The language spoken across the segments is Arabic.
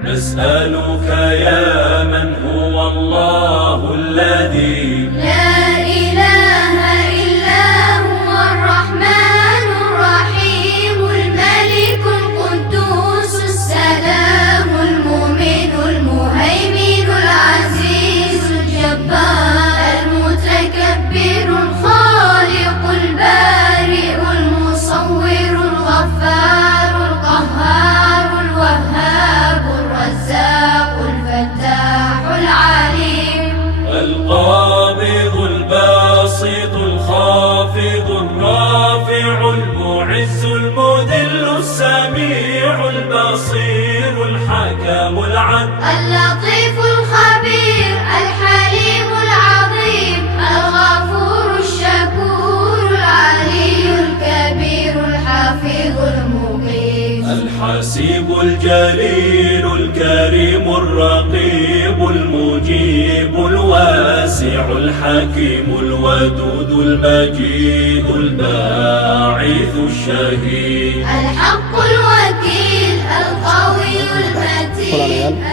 نسألك يا من هو الله الذي لا إله إلا هو الرحمن الرحيم الملك القدوس السلام المؤمن المهيمن العزيز الجبار المتكبر الخالق البارئ المصور الغفار القهار الوهاب الرزاق الفتاح العليم القابض الباسط الخافض الرافع المعز المذل السميع البصير الحكم العدل اللطيف الخبير الحليم العظيم الغفور الشكور العلي الكبير الحفيظ المقيم الحسيب الجليل الكريم الرقيب المجيب الواسع الحكيم الودود المجيد الباعث الشهيد الحق الوكيل القوي المتين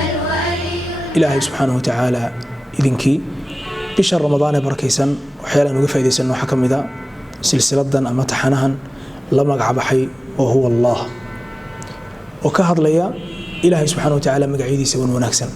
إلهي سبحانه وتعالى إذنكي بشهر رمضان بركيسا وحيالا نقف إذا سنو حكم إذا سلسلة أما تحنها لما قعبحي وهو الله وكهر ليا إلهي سبحانه وتعالى مقعيدي سوى ونكسا